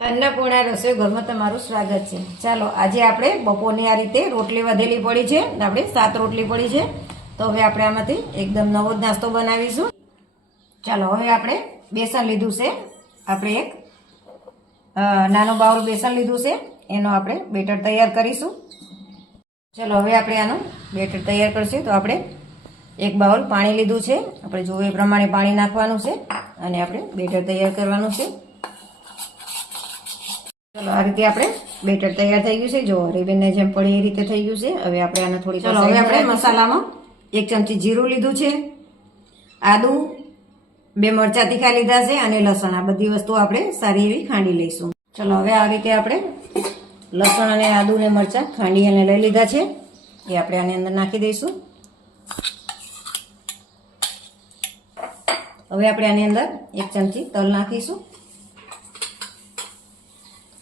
અન્નપૂર્ણા રસોઈ ઘરમાં તમારું સ્વાગત છે. ચાલો, આજે આપણે બપોરની આ રીતે રોટલી વધેલી પડી છે આપણે સાત રોટલી પડી છે. તો હવે આપણે આમાંથી એકદમ નવો જ નાસ્તો બનાવીશું. ચાલો, હવે આપણે બેસન લીધું છે. આપણે એક નાનો બાઉલ બેસન લીધું છે. એનો આપણે બેટર તૈયાર કરીશું. ચાલો, હવે આપણે આનું બેટર તૈયાર કરશું. તો આપણે એક બાઉલ પાણી લીધું છે. આપણે જોઈએ એ પ્રમાણે પાણી નાખવાનું છે અને આપણે બેટર તૈયાર કરવાનું છે. ચલો આ રીતે આપણે બેટર તૈયાર થઈ ગયું છે. જો રીબેનને જેમ પડે એ રીતે થઈ ગયું છે. હવે આપણે આને થોડી ચલો હવે આપણે મસાલામાં એક ચમચી જીરું લીધું છે. આદું બે મરચાં તીખા લીધા છે અને લસણ. આ બધી વસ્તુ આપણે સારી એવી ખાંડી લઈશું. ચલો હવે આ રીતે આપણે લસણ અને આદુ ને મરચાં ખાંડી અને લઈ લીધા છે. એ આપણે આની અંદર નાખી દઈશું. હવે આપણે આની અંદર એક ચમચી તલ નાખીશું.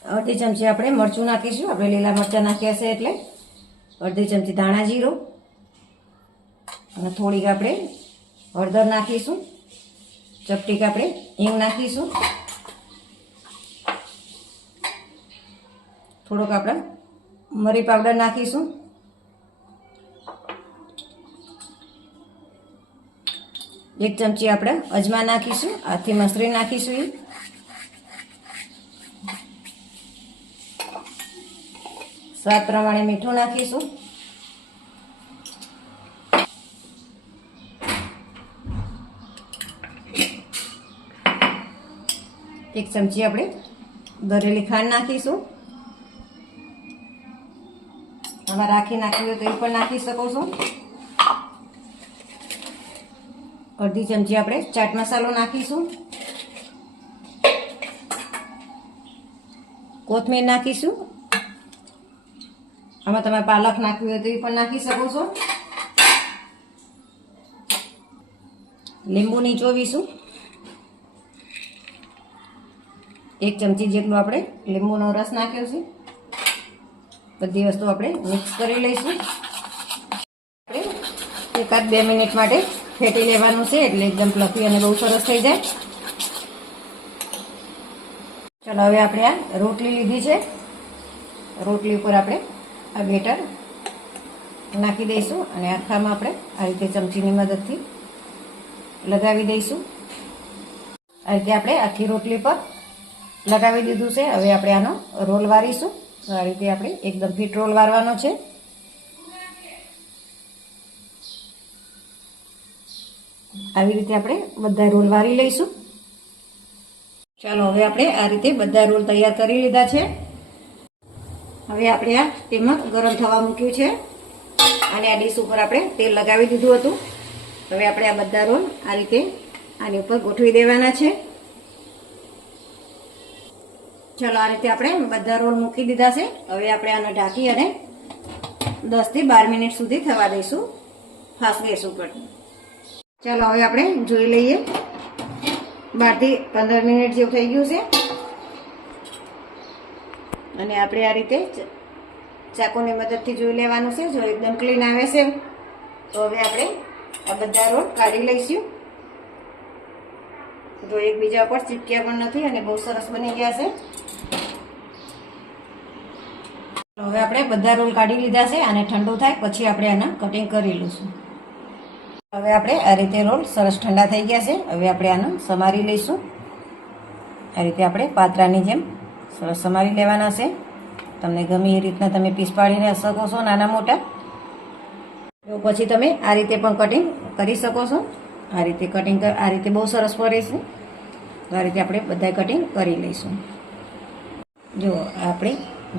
અડધી ચમચી આપણે મરચું નાખીશું. આપણે લીલા મરચાં નાખ્યા છે એટલે અડધી ચમચી ધાણા જીરું અને થોડીક આપણે હળદર નાખીશું. ચપટીક આપણે હિંગ નાખીશું. થોડોક આપણે મરી પાવડર નાખીશું. એક ચમચી આપણે અજમા નાખીશું. આથી મસરી નાખીશું. એ સ્વાદ પ્રમાણે મીઠું નાખીશું. એક ચમચી આપણે દરેલી ખાંડ નાખીશું. આમાં રાખી નાખવી હોય તો એ પણ નાખી શકો છો. અડધી ચમચી આપણે ચાટ મસાલો નાખીશું. કોથમીર નાખીશું. આમાં તમે પાલક નાખવી હોય તો એ પણ નાખી શકો છો. લીંબુ નીચોવીશું એક ચમચી જેટલું આપણે લીંબુનો રસ નાખ્યો છે. બધી વસ્તુ આપણે મિક્સ કરી લઈશું. આપણે એકાદ બે મિનિટ માટે ફેટી લેવાનું છે એટલે એકદમ પ્લફી અને બહુ સરસ થઈ જાય. ચાલો, હવે આપણે આ રોટલી લીધી છે. રોટલી ઉપર આપણે આ બેટર નાખી દઈશું અને આખામાં આપણે આ રીતે ચમચીની મદદથી લગાવી દઈશું. આ રીતે આપણે આખી રોટલી પર લગાવી દીધું છે. હવે આપણે આનો રોલ વારીશું. આ રીતે આપણે એકદમ ફીટ રોલ વારવાનો છે. આવી રીતે આપણે બધા રોલ વારી લઈશું. ચાલો, હવે આપણે આ રીતે બધા રોલ તૈયાર કરી લીધા છે. હવે આપણે આ તેમાં ગરમ થવા મૂક્યું છે. અને આ ડીશ ઉપર આપણે તેલ લગાવી દીધું હતું. હવે આપણે આ બધા રોલ આ રીતે આની ઉપર ગોઠવી દેવાના છે. ચલો, આ રીતે આપણે બધા રોલ મૂકી દીધા છે. હવે આપણે આને ઢાંકી અને દસથી બાર મિનિટ સુધી થવા દઈશું ફાસ્ટ ગેસ ઉપર. ચાલો, હવે આપણે જોઈ લઈએ. બારથી પંદર મિનિટ જેવું થઈ ગયું છે. અને આપણે આ રીતે ચાકુની મદદથી જોઈ લેવાનું છે. જો એકદમ ક્લીન આવે છે, તો હવે આપણે આ બધા રોલ કાઢી લઈશું. તો એકબીજા પર ચીપક્યા પણ નથી અને બહુ સરસ બની ગયા છે. હવે આપણે બધા રોલ કાઢી લીધા છે અને ઠંડુ થાય પછી આપણે આના કટિંગ કરી લઈશું. હવે આપણે આ રીતે રોલ સરસ ઠંડા થઈ ગયા છે. હવે આપણે આને સમારી લઈશું. આ રીતે આપણે પાત્રાની જેમ સરસ સમારી લેવાના છે. તમને ગમે એ રીતના તમે પીસ પાડીને શકો છો નાના મોટા. તો પછી તમે આ રીતે પણ કટિંગ કરી શકો છો. આ રીતે કટિંગ આ રીતે બહુ સરસ પડે છે. આ રીતે આપણે બધા કટિંગ કરી લઈશું. જો આપણે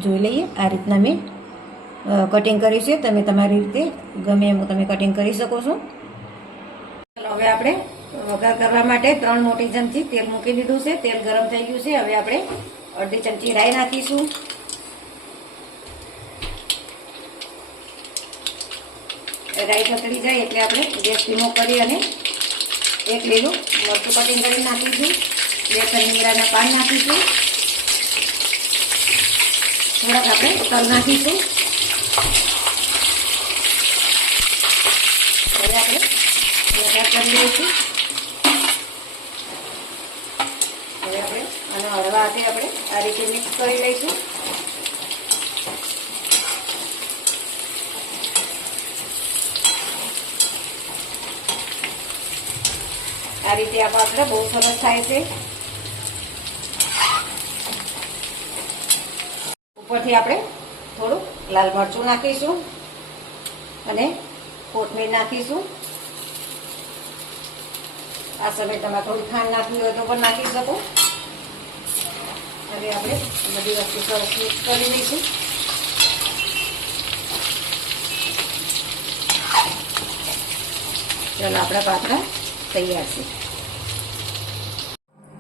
જોઈ લઈએ આ રીતના મેં કટિંગ કરી છે. તમે તમારી રીતે ગમે એમ તમે કટિંગ કરી શકો છો. હવે આપણે વઘાર કરવા માટે ત્રણ મોટી ચમચી તેલ મૂકી દીધું છે. તેલ ગરમ થઈ ગયું છે. હવે આપણે અડધી ચમચી રાઈ નાખીશું. રાઈ પકડી જાય એટલે આપણે ગેસ ધીમો કરી અને એક લીલું મરચું કટિંગ કરી નાખીશું. બે લીમડાના પાન નાખીશું. થોડાક આપણે તલ નાખીશું. હવે આપણે કરી દઈશું આપણે હળવા હાથે આપણે આ રીતે મિક્સ કરી લઈશું. આ રીતે આ પાત્ર બહુ સરસ થાય છે. ઉપરથી આપણે થોડું લાલ મરચું નાખીશું અને કોથમીર નાખીશું. આ સમય તમે થોડી ખાંડ નાખવી હોય તો પણ નાખી શકો. હવે આપણે બધી વસ્તુ સરસ મિક્સ કરી લઈશું. ચાલો, આપણા પાત્રા તૈયાર છે.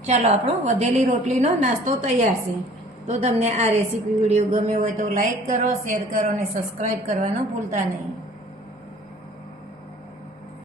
ચાલો, આપણો વધેલી રોટલીનો નાસ્તો તૈયાર છે. તો તમને આ રેસીપી વીડિયો ગમ્યો હોય તો લાઈક કરો, શેર કરો અને સબસ્ક્રાઈબ કરવાનું ભૂલતા નહીં.